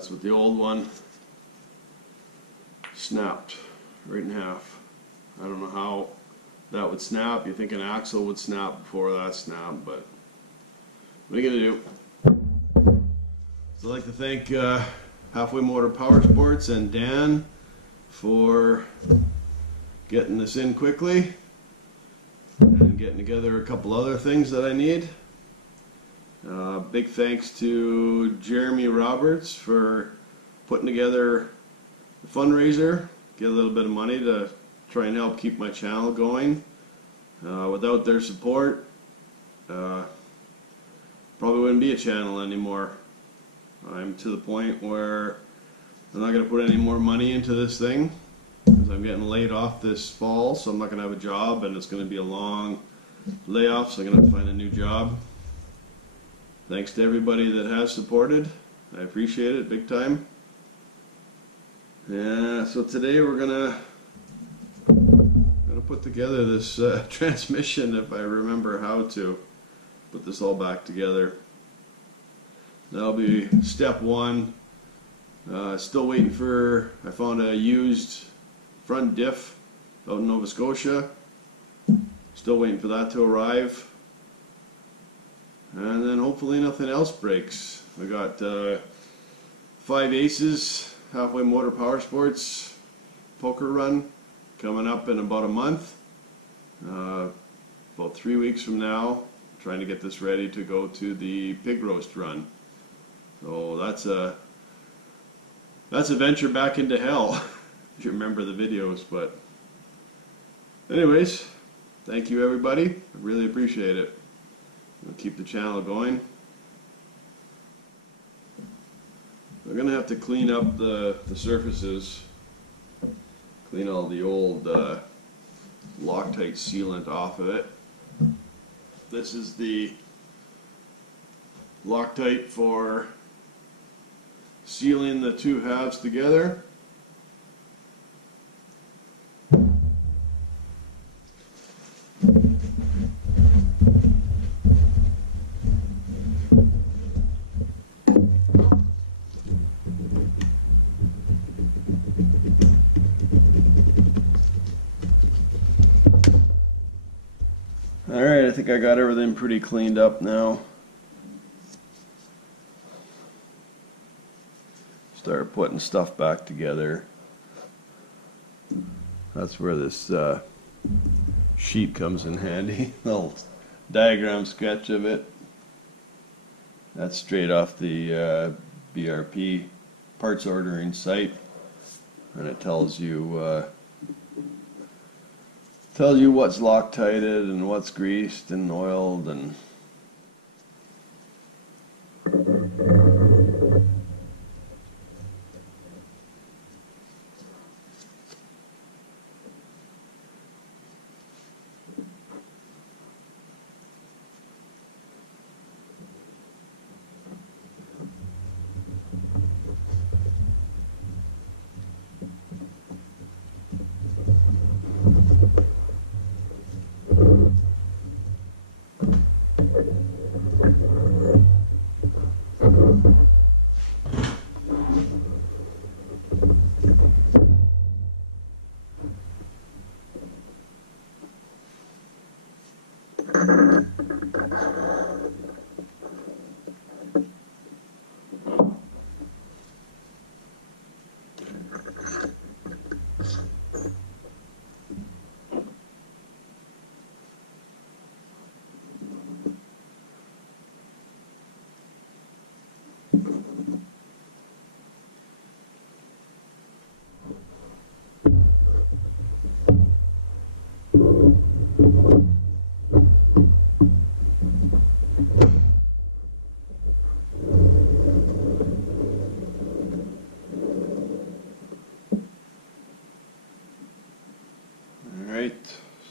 That's what the old one snapped right in half. I don't know how that would snap. You think an axle would snap before that snapped, but what are you gonna do? So I'd like to thank Halfway Motor Power Sports and Dan for getting this in quickly and getting together a couple other things that I need. Big thanks to Jeremy Roberts for putting together a fundraiser, get a little bit of money to try and help keep my channel going. Without their support, probably wouldn't be a channel anymore. I'm to the point where I'm not going to put any more money into this thing because I'm getting laid off this fall, so I'm not going to have a job, and it's going to be a long layoff, so I'm going to have to find a new job. Thanks to everybody that has supported. I appreciate it big time. Yeah, so today we're gonna put together this transmission, if I remember how to put this all back together. That'll be step one. Still waiting for, I found a used front diff out in Nova Scotia. Still waiting for that to arrive. And then hopefully nothing else breaks. We got 5 Aces, Halfway Motor Power Sports poker run coming up in about a month. About 3 weeks from now, trying to get this ready to go to the pig roast run. So that's a venture back into hell, if you remember the videos. But anyways, thank you everybody. I really appreciate it. We'll keep the channel going. We're going to have to clean up the surfaces, clean all the old Loctite sealant off of it. This is the Loctite for sealing the two halves together. Alright, I think I got everything pretty cleaned up now. Start putting stuff back together. That's where this sheet comes in handy. Little diagram sketch of it. That's straight off the BRP parts ordering site, and it tells you what's Loctited and what's greased and oiled and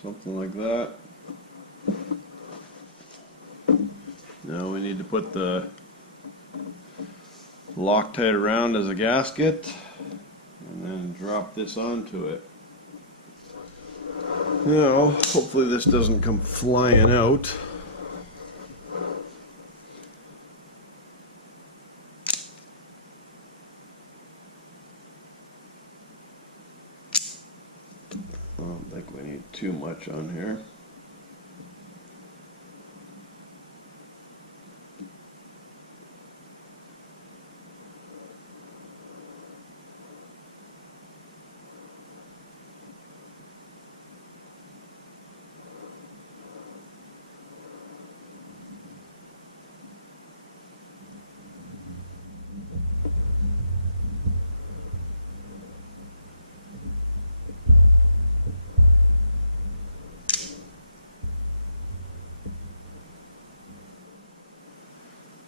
something like that. Now we need to put the Loctite around as a gasket and then drop this onto it. Now, hopefully this doesn't come flying out. don't think we need too much on here.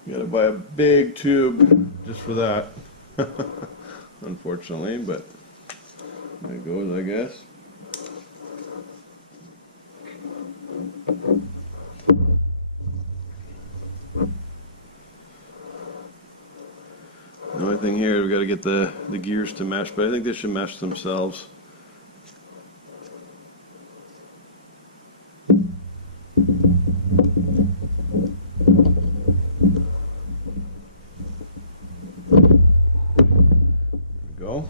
You gotta buy a big tube just for that, unfortunately, but there it goes, I guess. The only thing here, we gotta get the gears to mesh, but I think they should mesh themselves. Go.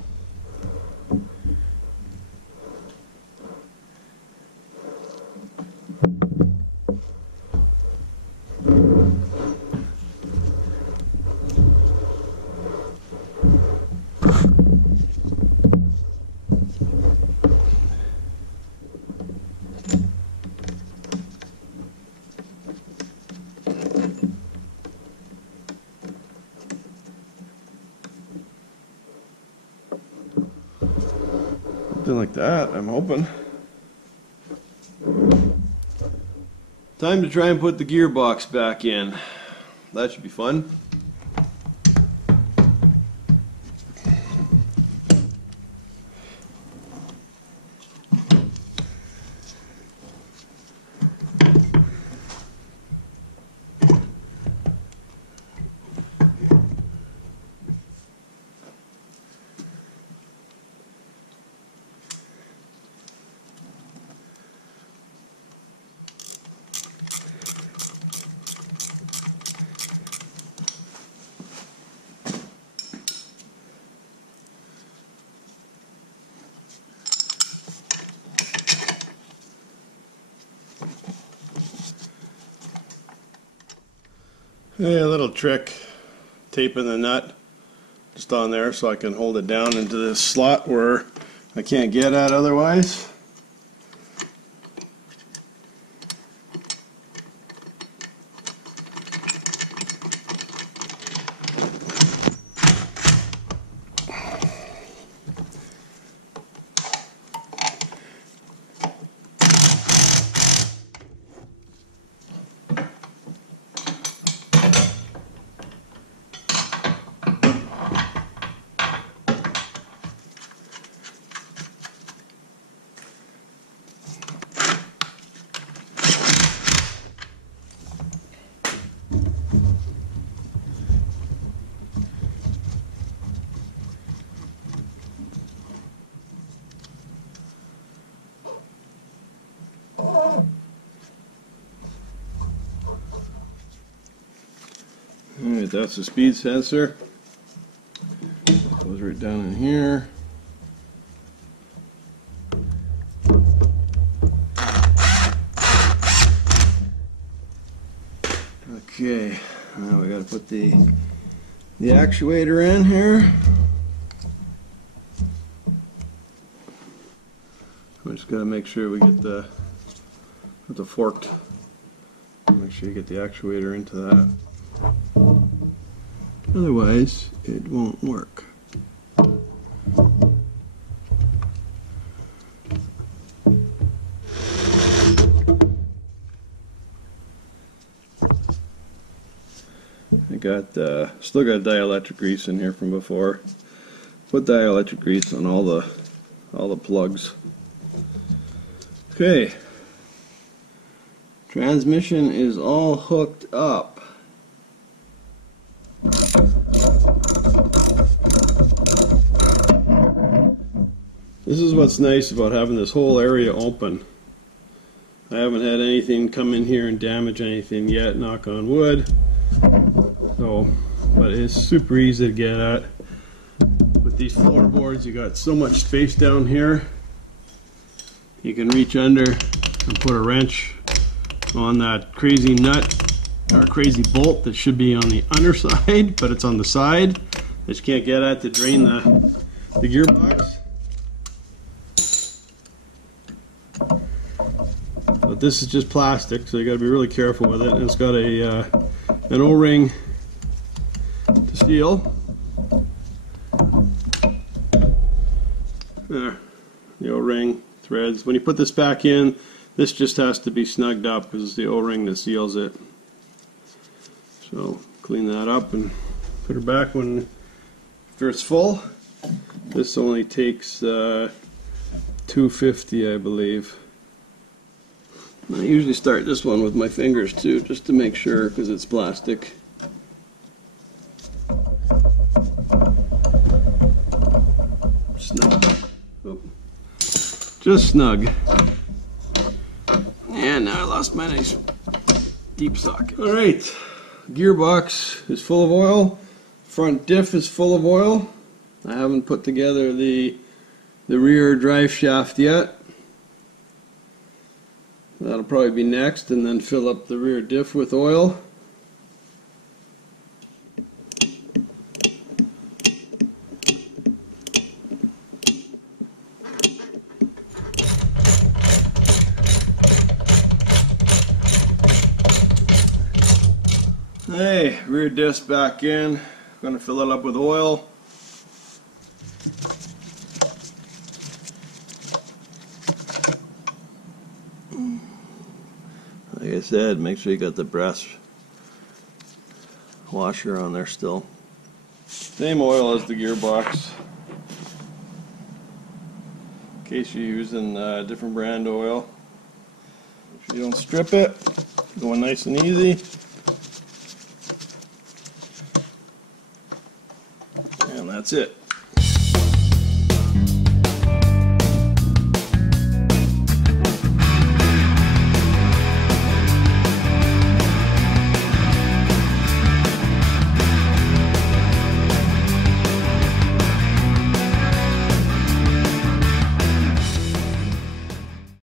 Something like that, I'm hoping. Time to try and put the gearbox back in. That should be fun. Hey, a little trick, taping the nut just on there so I can hold it down into this slot where I can't get at otherwise. Alright, that's the speed sensor. Goes right down in here. Okay, now we gotta put the actuator in here. We just gotta make sure we get the forked. Make sure you get the actuator into that. Otherwise, it won't work. I got still got dielectric grease in here from before. Put dielectric grease on all the plugs. Okay. Transmission is all hooked up. This is what's nice about having this whole area open. I haven't had anything come in here and damage anything yet, knock on wood. So, but it's super easy to get at. With these floorboards, you got so much space down here. you can reach under and put a wrench on that crazy nut or crazy bolt that should be on the underside, but it's on the side that you can't get at to drain the gearbox. But this is just plastic, so you got to be really careful with it. And it's got a an O-ring to seal. There, the O-ring threads. When you put this back in, this just has to be snugged up because it's the O-ring that seals it. So clean that up and put her back when after it's full. This only takes $2.50, I believe. I usually start this one with my fingers too, just to make sure, because it's plastic. Snug. Oop. Just snug. And now I lost my nice deep socket. Alright, gearbox is full of oil. Front diff is full of oil. I haven't put together the rear drive shaft yet. That'll probably be next, and then fill up the rear diff with oil. Hey, rear diff's back in. Going to fill it up with oil. Like I said, make sure you got the brass washer on there still. Same oil as the gearbox. In case you're using different brand oil. Make sure you don't strip it. Going nice and easy. And that's it.